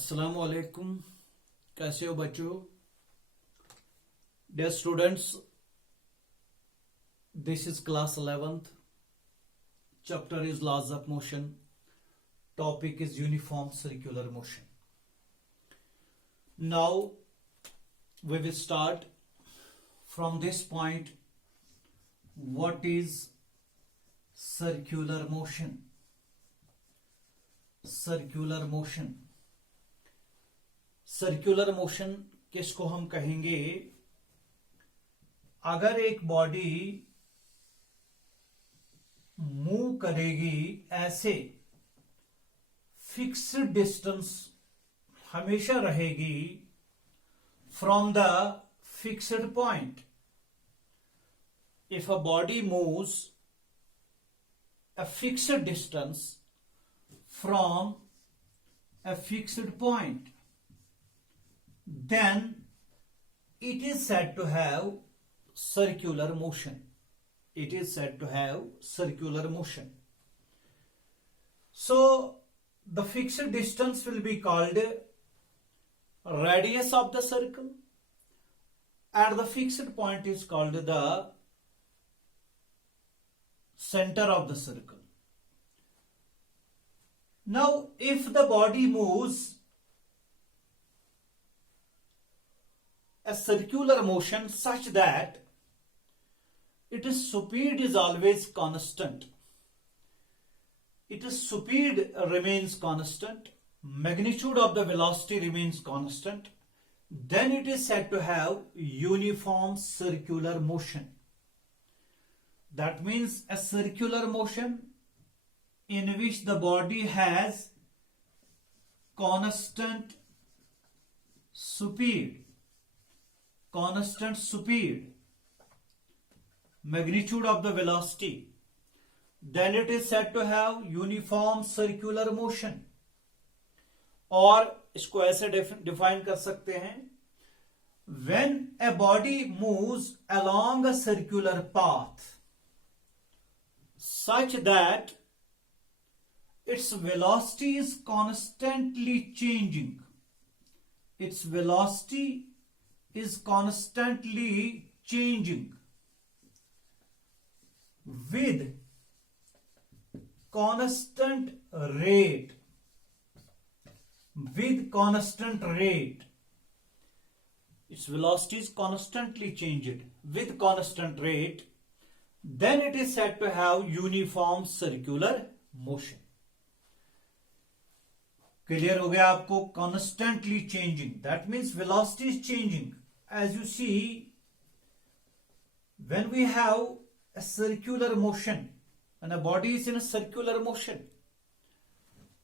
अस्सलामुअलैकुम। कैसे हो बच्चों? Dear students, this is class 11th। Chapter is laws of motion. Topic is uniform circular motion. Now we will start from this point. What is circular motion? Circular motion, circular motion किसको हम कहेंगे? अगर एक body move करेगी ऐसे, fixed distance हमेशा रहेगी from the fixed point. If a body moves a fixed distance from a fixed point, then it is said to have circular motion. It is said to have circular motion. So the fixed distance will be called radius of the circle, and the fixed point is called the center of the circle. Now if the body moves a circular motion such that its speed is always constant, its speed remains constant, magnitude of the velocity remains constant, then it is said to have uniform circular motion. That means a circular motion in which the body has constant speed, magnitude of the velocity, then it is said to have uniform circular motion. और इसको ऐसे define कर सकते हैं, when a body moves along a circular path such that its velocity is constantly changing. Its velocity is constantly changing with constant rate. With constant rate. Its velocity is constantly changed with constant rate. Then it is said to have uniform circular motion. Clear हो गया आपको? Constantly changing, that means velocity is changing. As you see, when we have a circular motion and a body is in a circular motion,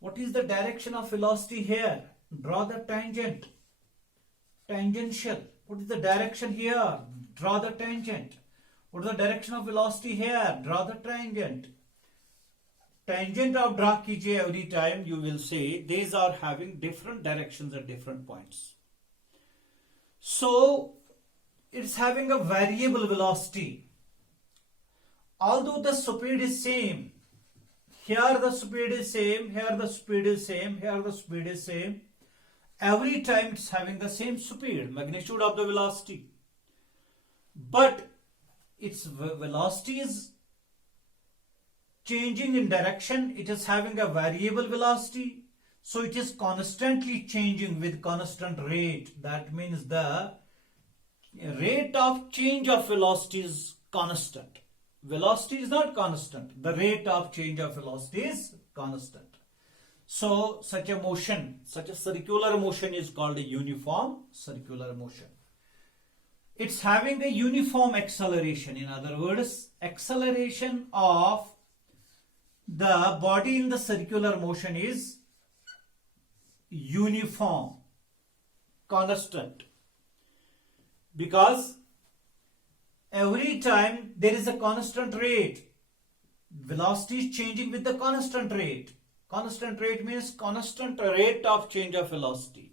what is the direction of velocity here? Draw the tangent, tangential. What is the direction here? Draw the tangent. What is the direction of velocity here? Draw the tangent. Tangent आप draw कीजिए every time. You will see these are having different directions at different points. So it's having a variable velocity. Although the speed is same, here the speed is same, here the speed is same, here the speed is same. Every time it's having the same speed, magnitude of the velocity. But its velocity is changing in direction. It is having a variable velocity, so it is constantly changing with constant rate. That means the rate of change of velocity is constant. Velocity is not constant. The rate of change of velocity is constant. So such a motion, such a circular motion is called a uniform circular motion. It's having a uniform acceleration. In other words, acceleration of the body in the circular motion is uniform, constant, because every time there is a constant rate. Velocity is changing with the constant rate. Constant rate means constant rate of change of velocity.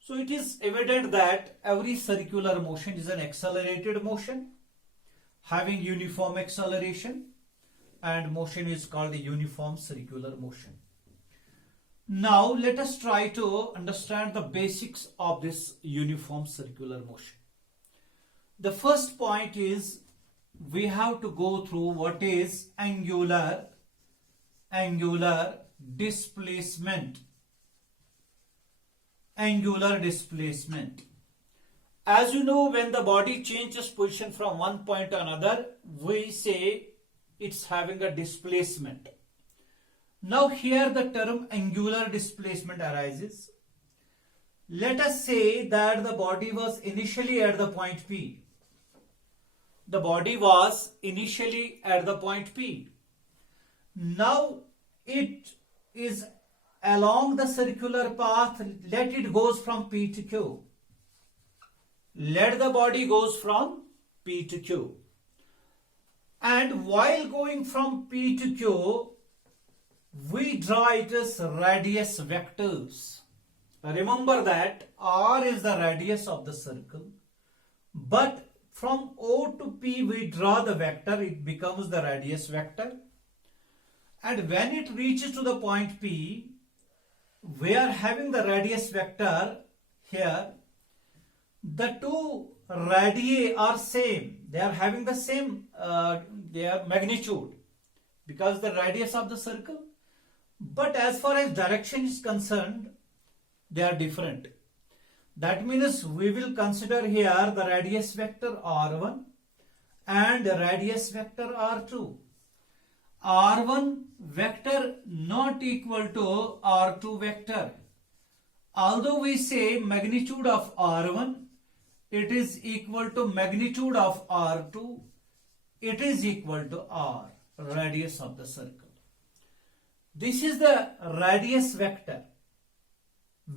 So it is evident that every circular motion is an accelerated motion having uniform acceleration, and motion is called the uniform circular motion. Now let us try to understand the basics of this uniform circular motion. The first point is we have to go through what is angular displacement. Angular displacement. As you know, when the body changes position from one point to another, we say it's having a displacement. Now here the term angular displacement arises. Let us say that the body was initially at the point P. The body was initially at the point P. Now it is along the circular path. Let it goes from P to Q. Let the body goes from P to Q. And while going from P to Q, we draw it as radius vectors. Remember that R is the radius of the circle, but from O to P we draw the vector, it becomes the radius vector. And when it reaches to the point P, we are having the radius vector here. The two radii are same. They are having the same their magnitude because the radius of the circle. But as far as direction is concerned, they are different. That means we will consider here the radius vector R1 and the radius vector R2. R1 vector not equal to R2 vector. Although we say magnitude of R1, it is equal to magnitude of R2, it is equal to R, radius of the circle. This is the radius vector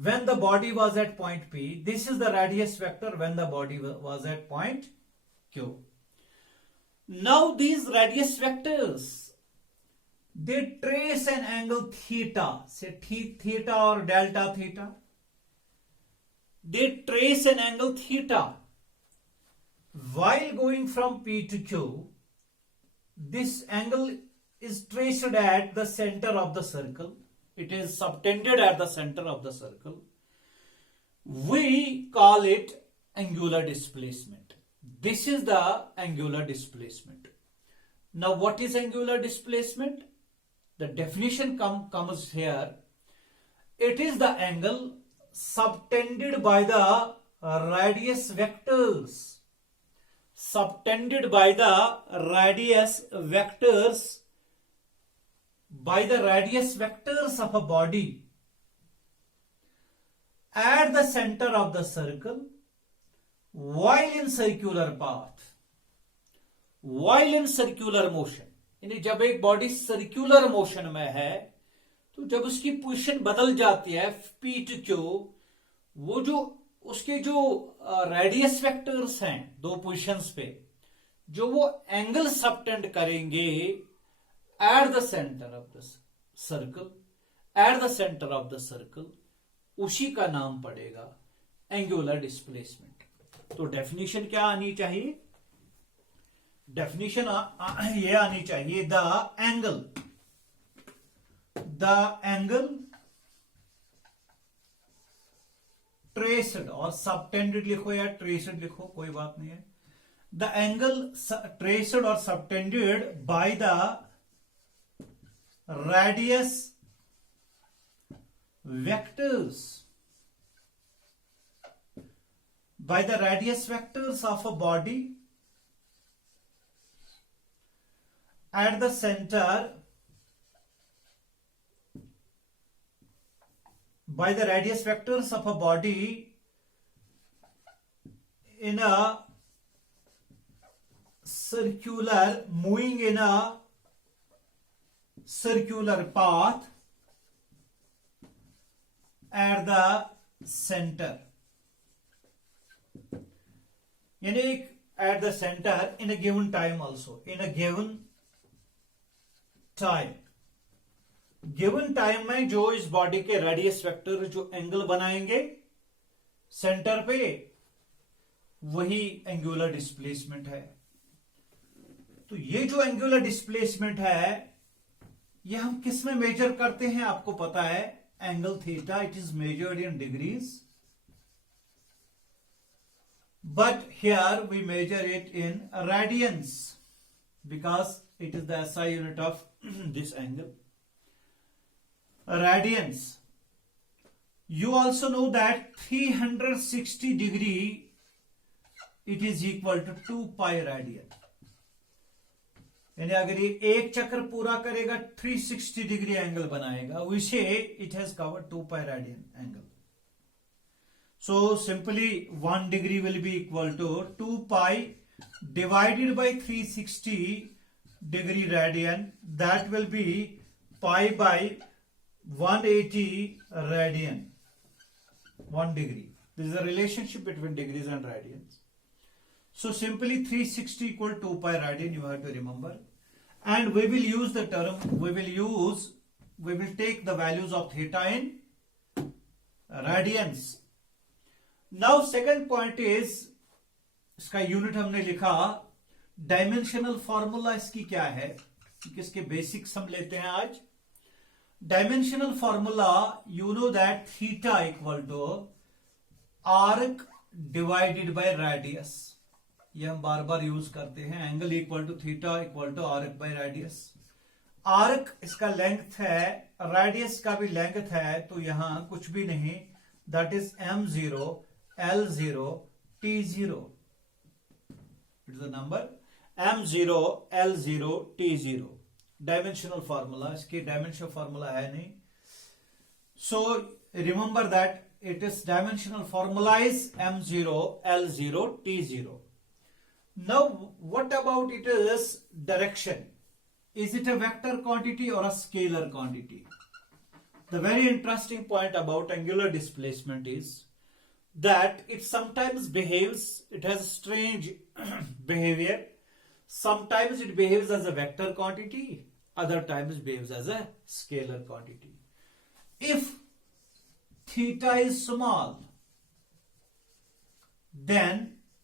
when the body was at point P. This is the radius vector when the body was at point Q. Now these radius vectors, they trace an angle theta, say theta or delta theta. They trace an angle theta. While going from P to Q, this angle is traced at the center of the circle. It is subtended at the center of the circle. We call it angular displacement. This is the angular displacement. Now what is angular displacement? The definition comes here. It is the angle subtended by the radius vectors. Subtended by the radius vectors. By the radius vectors of a body at the center of the circle while in circular path. While in circular motion. यानी जब एक body circular motion में है तो जब उसकी position बदल जाती है P to Q, वो जो उसके जो रेडियस वेक्टर्स हैं दो पोजीशंस पे, जो वो एंगल सबटेंड करेंगे at the center of the circle, at the center of the circle, उसी का नाम पड़ेगा एंगुलर डिस्प्लेसमेंट. तो डेफिनेशन क्या आनी चाहिए? डेफिनेशन ये आनी चाहिए द एंगल ट्रेस्ड, और सबटेंडेड लिखो या ट्रेस्ड लिखो, कोई बात नहीं है. द एंगल ट्रेस्ड और subtended by the radius vectors, by the radius vectors of a body at the center, by the radius vectors of a body in a circular, moving in a circular path at the center. यानी at the center in a given time also. In a given time. Given time में जो इस body के radius vector जो angle बनाएंगे centre पे, वही angular displacement है. तो ये जो एंगुलर डिस्प्लेसमेंट है, ये हम किस में मेजर करते हैं? आपको पता है, angle theta, it is measured in degrees. But here we measure it in radians because it is the SI unit of this angle. Radians. You also know that 360 degree, it is equal to 2 pi radian. यानी अगर ये एक चक्र पूरा करेगा 360 degree angle बनाएगा, we say it has covered 2 pi radian angle. So simply 1 degree will be equal to 2 pi divided by 360 degree radian, that will be pi by 180 radian. 1 degree. This is a relationship between degrees and radians. So simply 360 equal to 2 pi radian, you have to remember. And we will use the term, we will take the values of theta in radians. Now second point is, इसका unit हमने लिखा, dimensional formula इसकी क्या है, किसके basics हम लेते हैं आज. Dimensional formula, you know that theta equal to arc divided by radius. ये हम बार बार यूज करते हैं. Angle equal to theta equal to arc by radius. Arc इसका लेंथ है, रेडियस का भी लेंथ है, तो यहां कुछ भी नहीं, that is m0 l0 t0. It is the number m0 l0 t0. Dimensional formula, इसकी डायमेंशनल फॉर्मूला है नहीं. So remember that it is dimensional formula is m0 l0 t0. Now what about it is direction? Is it a vector quantity or a scalar quantity? The very interesting point about angular displacement is that it sometimes behaves, it has strange behavior. Sometimes it behaves as a vector quantity, other times it behaves as a scalar quantity. If theta is small, then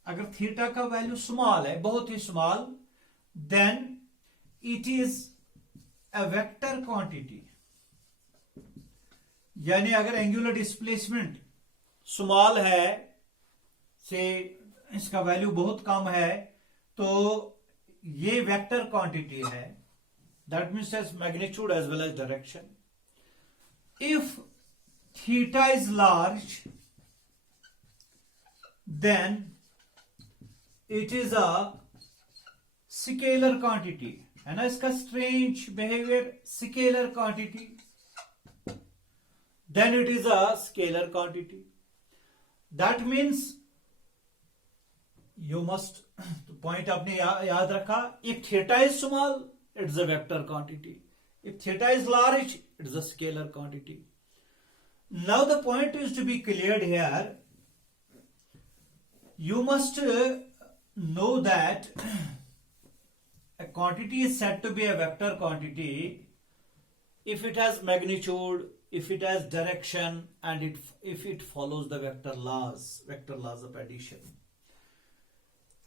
अगर theta का value small है, बहुत ही small, then it is a vector quantity. यानी अगर angular displacement small है, से इसका वैल्यू बहुत कम है, तो ये वेक्टर क्वांटिटी है. That means as magnitude as well as direction. If theta is large, then it is a scalar quantity. है ना, इसका strange behavior, scalar quantity. Then it is a scalar quantity. That means you must point आपने याद रखा, if theta is small, it is a vector quantity. If theta is large, it is a scalar quantity. Now the point is to be cleared here. You must know that a quantity is said to be a vector quantity if it has magnitude, if it has direction, and if it follows the vector laws of addition.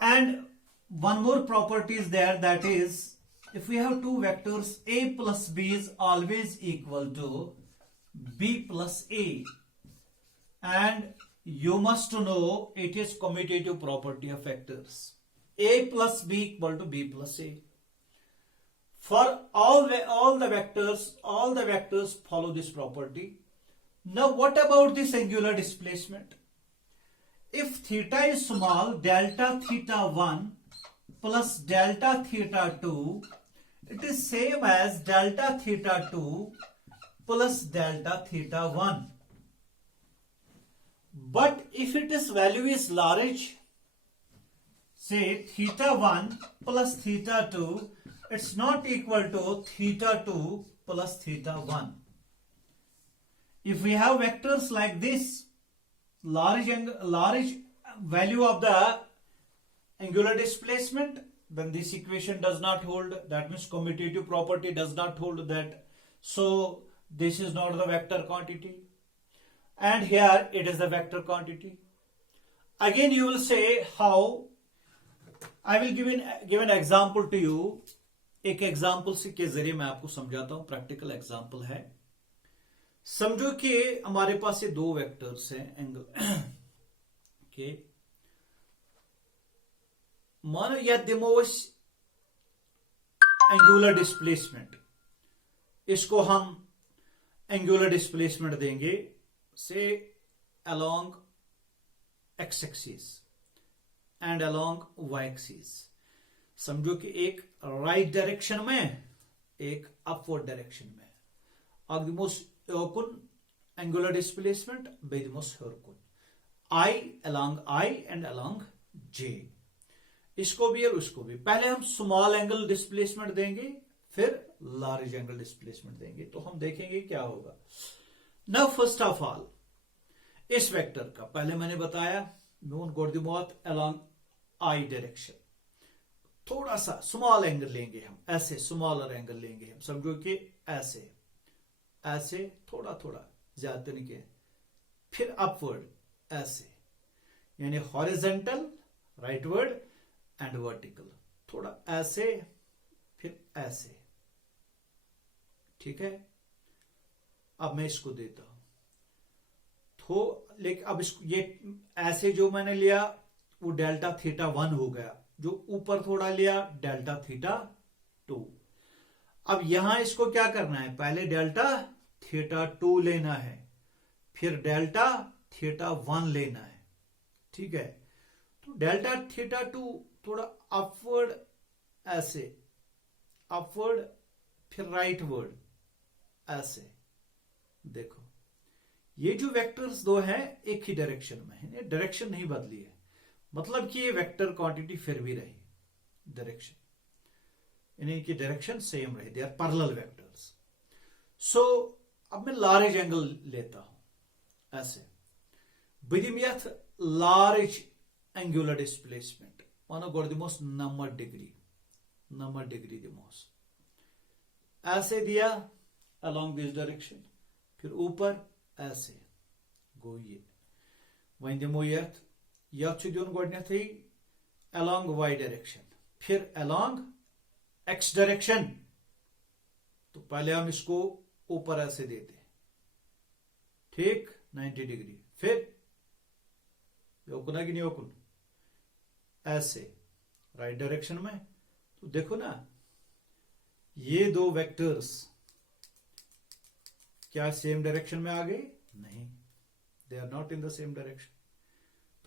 And one more property is there, that is, if we have two vectors, a plus b is always equal to b plus a, and you must know it is commutative property of vectors. A plus b equal to b plus a. For all the vectors follow this property. Now what about this angular displacement? If theta is small, delta theta 1 plus delta theta 2, it is same as delta theta 2 plus delta theta 1. But if its value is large, say theta 1 plus theta 2, it's not equal to theta 2 plus theta 1. If we have vectors like this, large value of the angular displacement, then this equation does not hold. That means commutative property does not hold that. So this is not the vector quantity, and here it is the vector quantity. Again you will say how. I will give an example to you. एक example के जरिए मैं आपको समझाता हूं. Practical example है. समझो कि हमारे पास ये दो वेक्टर्स हैं एंगल के, मानो या दिमो एंगुलर डिस्प्लेसमेंट, इसको हम एंगुलर डिस्प्लेसमेंट देंगे से along X axis and along Y axis. समझो कि एक राइट डायरेक्शन में, एक अपवर्ड डायरेक्शन में। अग दिमोस ओकुन एंगुलर डिस्प्लेसमेंट, बे दिमोस हरकुन I along I and along J. इसको भी और उसको भी। पहले हम स्मॉल एंगल डिस्प्लेसमेंट देंगे, फिर लार्ज एंगल डिस्प्लेसमेंट देंगे, तो हम देखेंगे क्या होगा। नाउ फर्स्ट ऑफ ऑल इस वेक्टर का पहले मैंने बताया नोन गोर्दिमोत अलोंग आई डायरेक्शन, थोड़ा सा स्मॉल एंगल लेंगे हम, ऐसे स्मॉलर एंगल लेंगे हम। समझो कि ऐसे ऐसे थोड़ा थोड़ा, ज्यादा नहीं किया, फिर अपवर्ड ऐसे, यानी हॉरिजेंटल राइटवर्ड एंड वर्टिकल, थोड़ा ऐसे फिर ऐसे, ठीक है। अब मैं इसको देता हूं तो, लेकिन अब इसको ये ऐसे जो मैंने लिया वो डेल्टा थीटा 1 हो गया, जो ऊपर थोड़ा लिया डेल्टा थीटा 2। अब यहां इसको क्या करना है, पहले डेल्टा थीटा 2 लेना है, फिर डेल्टा थीटा 1 लेना है, ठीक है। तो डेल्टा थीटा 2 थोड़ा अपवर्ड ऐसे, अपवर्ड फिर राइटवर्ड ऐसे। देखो ये जो वेक्टर्स दो हैं एक ही डायरेक्शन में है, डायरेक्शन नहीं बदली है, मतलब कि ये वेक्टर क्वांटिटी फिर भी रही डायरेक्शन, यानी इनकी डायरेक्शन सेम रही, दे आर पैरेलल वेक्टर्स। सो अब मैं लार्ज एंगल लेता हूं ऐसे, बिदिमियत लार्ज एंगुलर डिस्प्लेसमेंट मानो गोड़ दिमोस 90 डिग्री दिमोस, ऐसे दिया अलोंग दिस डायरेक्शन, फिर ऊपर ऐसे गो ये वन दिमो यथ दिन गोडनेथी अलोंग वाई डायरेक्शन, फिर अलोंग एक्स डायरेक्शन। तो पहले हम इसको ऊपर ऐसे देते, ठीक 90 डिग्री, फिर योकुना कि नहीं योकुन ऐसे राइट डायरेक्शन में। तो देखो ना ये दो वेक्टर्स क्या सेम डायरेक्शन में आ गए? नहीं, they are not in the same direction.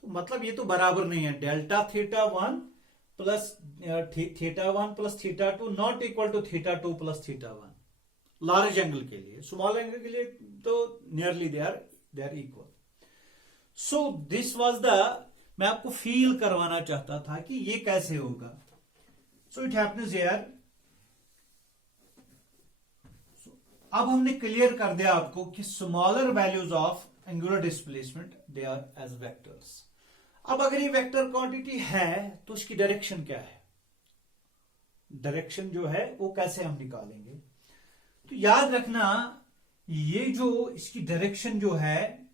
तो मतलब ये तो बराबर नहीं है, delta theta 1 plus theta 1 plus theta 2 not equal to theta 2 plus theta 1 large angle के लिए। स्मॉल एंगल के लिए तो nearly they are equal. So this was the, मैं आपको फील करवाना चाहता था कि ये कैसे होगा। So it happens here. अब हमने क्लियर कर दिया आपको कि smaller values of angular displacement they are as vectors. अब अगर ये वेक्टर क्वांटिटी है तो इसकी डायरेक्शन क्या है, डायरेक्शन जो है वो कैसे हम निकालेंगे। तो याद रखना ये जो इसकी डायरेक्शन जो है,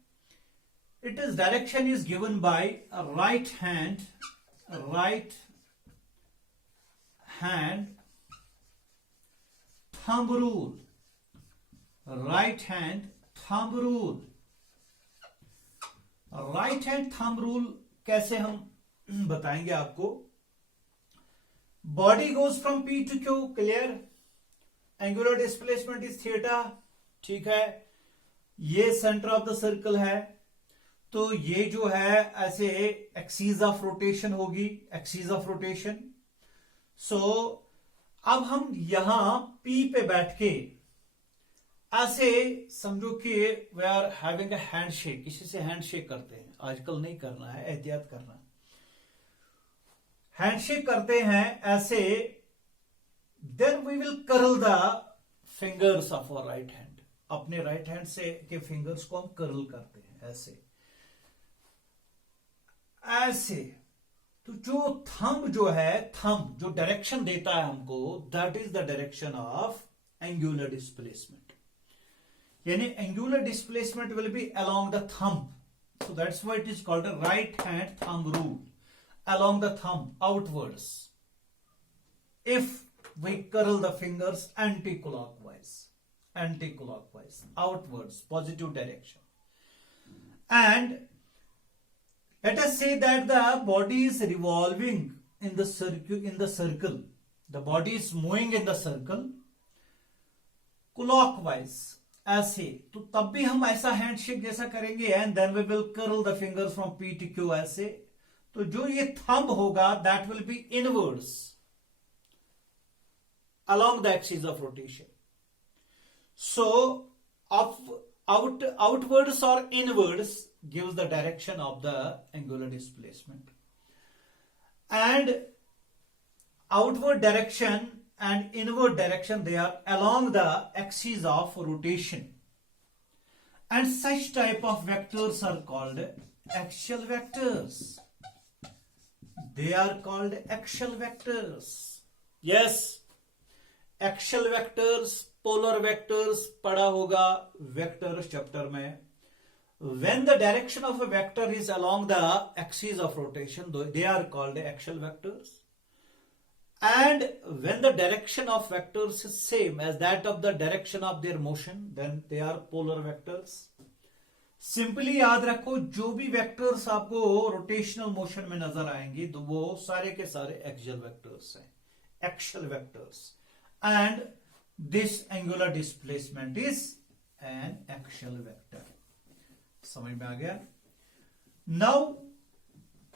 it is direction is given by right hand thumb rule, right hand thumb rule. Right hand thumb rule कैसे हम बताएंगे आपको। Body goes from P to Q, clear. Angular displacement is theta, ठीक है। ये सेंटर ऑफ द सर्कल है, तो ये जो है ऐसे एक्सीज ऑफ रोटेशन होगी, एक्सीज ऑफ रोटेशन। सो अब हम यहां पी पे बैठ के ऐसे समझो कि we are having a handshake, किसी से हैंडशेक करते हैं, आजकल नहीं करना है, एहतियात करना। हैंडशेक करते हैं ऐसे, then we will curl the fingers of our right hand. अपने राइट हैंड से के फिंगर्स को हम कर्ल करते हैं ऐसे ऐसे। तो जो थंब जो है, थंब जो डायरेक्शन देता है हमको, that is the direction of angular displacement. यानी angular displacement will be along the thumb, so that's why it is called a right hand thumb rule, along the thumb outwards if we curl the fingers anti-clockwise, anti-clockwise, outwards, positive direction. And let us say that the body is revolving in the circle. The body is moving in the circle clockwise. ऐसे तो तब भी हम ऐसा handshake जैसा करेंगे, and then we will curl the fingers from P to Q ऐसे. तो जो ये थंब होगा that will be inwards along the axis of rotation. So outwards or inwards gives the direction of the angular displacement, and outward direction and inward direction, they are along the axis of rotation, and such type of vectors are called axial vectors. They are called axial vectors. Yes, axial vectors, polar vectors पढ़ा होगा vectors chapter में. When the direction of a vector is along the axis of rotation, they are called axial vectors. And when the direction of vectors is same as that of the direction of their motion, then they are polar vectors. Simply याद रखो, जो भी vectors आपको rotational motion में नजर आएंगे तो वो सारे के सारे एक्सियल वेक्टर्स हैं, axial vectors. And this angular displacement is an axial vector. समझ में आ गया? Now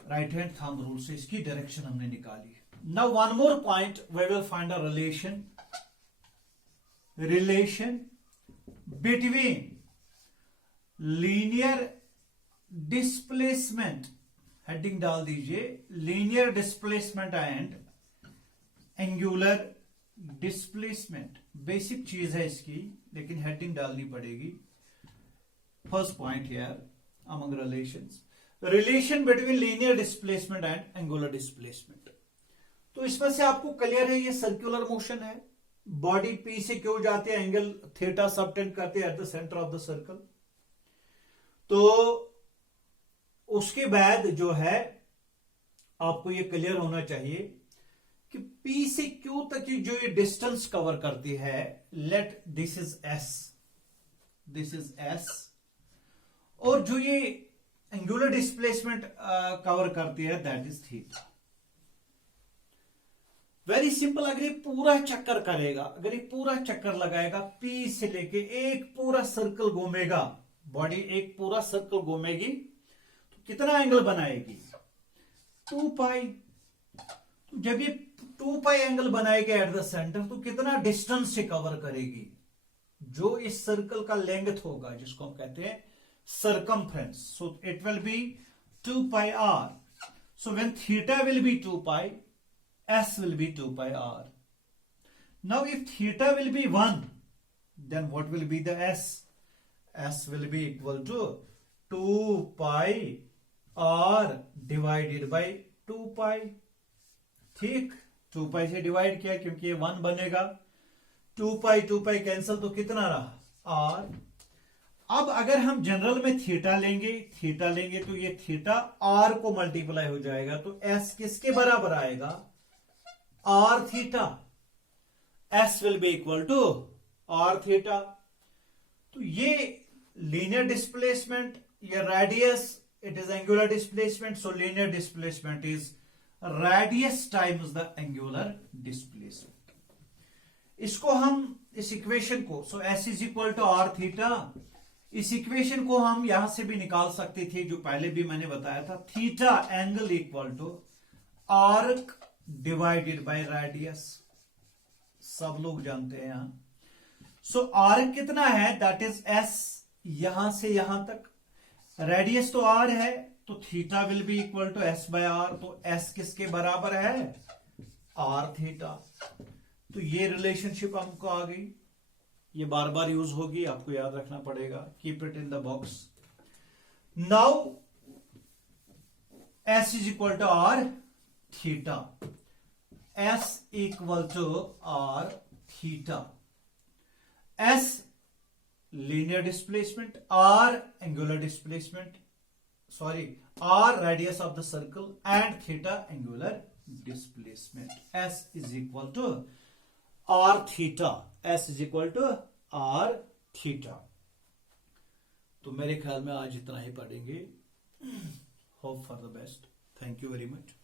right hand thumb rule से इसकी डायरेक्शन हमने निकाली. Now one more point, we will find a relation between linear displacement, heading डाल दीजिए, linear displacement and angular displacement. Basic चीज है इसकी, लेकिन हेडिंग डालनी पड़ेगी. First point here among relations, relation between linear displacement and angular displacement. तो इसमें से आपको क्लियर है, ये सर्कुलर मोशन है, बॉडी पी से क्यों जाते हैं, एंगल थीटा सबटेंड करते हैं at the centre of the circle. तो उसके बाद जो है आपको ये क्लियर होना चाहिए कि P से Q तक की जो ये डिस्टेंस कवर करती है, लेट दिस इज S, और जो ये एंगुलर डिस्प्लेसमेंट कवर करती है that is theta. Very simple. अगर ये पूरा चक्कर करेगा, अगर ये पूरा चक्कर लगाएगा, P से लेके एक पूरा सर्कल घूमेगा, बॉडी एक पूरा सर्कल घूमेगी, तो कितना एंगल बनाएगी? 2 पाई. तो जब ये 2 पाई एंगल बनाएगी एट द सेंटर, तो कितना डिस्टेंस से कवर करेगी? जो इस सर्कल का लेंथ होगा, जिसको हम कहते हैं circumference. So it will be 2 pi r. So when theta will B 2 pi, s will be 2 pi r. Now if theta will be 1, then what will be the s? S will be equal to 2 pi r divided by 2 pi. ठीक, 2 pi से divide किया क्योंकि ये 1 बनेगा. 2 pi cancel, तो कितना रहा? r. अब अगर हम जनरल में थीटा लेंगे तो ये थीटा r को मल्टीप्लाई हो जाएगा, तो s किसके बराबर आएगा? r theta. s will be equal to r theta. तो ये लीनियर डिस्प्लेसमेंट, ये radius, it is angular displacement. So linear displacement is radius times the angular displacement. इसको हम इस इक्वेशन को, so s is equal to r theta, इस equation को हम यहां से भी निकाल सकते थे, जो पहले भी मैंने बताया था. Theta angle equal to arc divided by radius, सब लोग जानते हैं यहां. सो आर्क कितना है? दैट इज s, यहां से यहां तक. रेडियस तो r है, तो theta will be equal to s by r. तो s किसके बराबर है? r theta. तो ये रिलेशनशिप हमको आ गई. ये बार बार यूज होगी, आपको याद रखना पड़ेगा. Keep it in the box. Now s is equal to r theta. s equal to r theta. s linear displacement, r angular displacement, r radius of the circle, and theta angular displacement. S is equal to r theta. S is equal to R theta. तो मेरे ख्याल में आज इतना ही पढ़ेंगे। Hope for the best. Thank you very much.